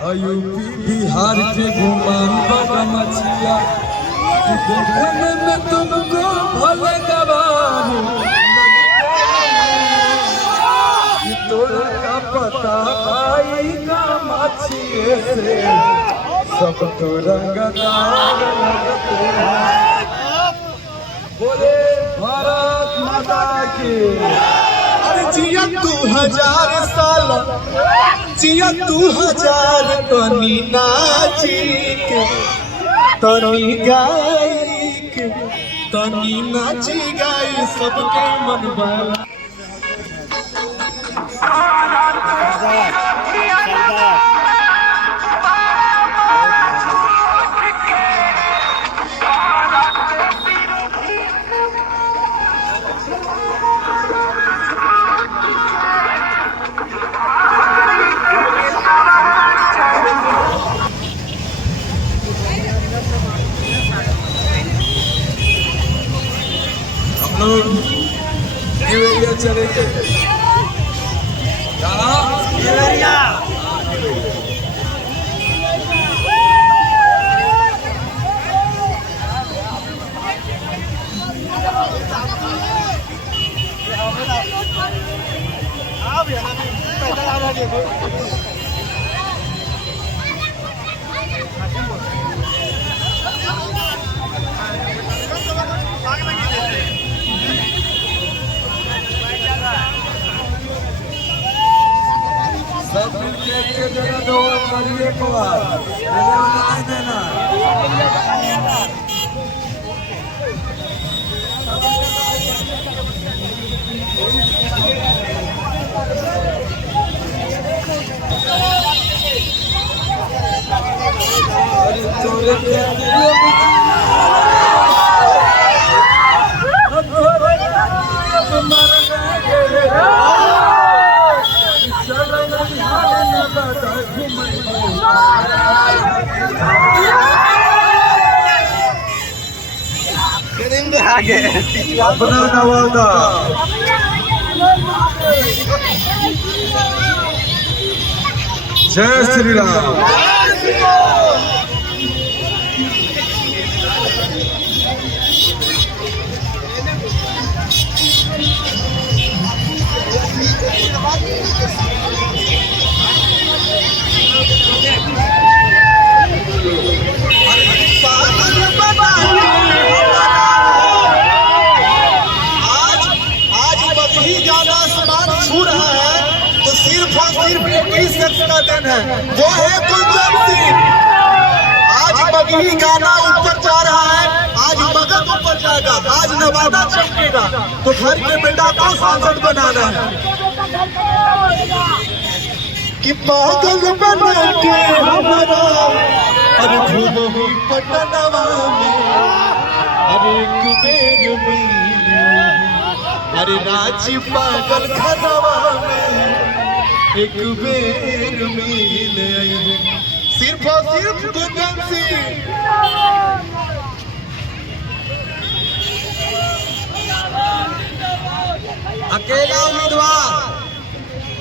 UP Bihar के घुमान मछिया देखने में तुमको भले गवार तोरा का पता आई का मछिए से सब तो रंगदार लगते हैं। बोले भारत माता की। जिया 2000 साल जिया 2000 तनी नाची के तनी गाई के तनी नाची गाई सबके मन बा। हम लोग न्यू एरिया चलेंगे। सब मिलके एक जगह दो करिए को नहीं देना। अपना नवादा जय श्री राम। तो सिर्फ और सिर्फ एक ही शख्स का दिन है, वो है कुलदीप सिंह। आज बगही गाना ऊपर जा रहा है, आज मगध ऊपर जाएगा, आज नवादा चमकेगा। तो घर के बेटा को सांसद बनाना है कि पागल बना के हमारा अरे घूमो पटनवा में अरे कुबेर मिले अरे नाची पागल खनवा में एक बेर मिले सिर्फ और सिर्फ कुंदन सिंह। अकेला उम्मीदवार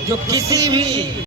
जो किसी भी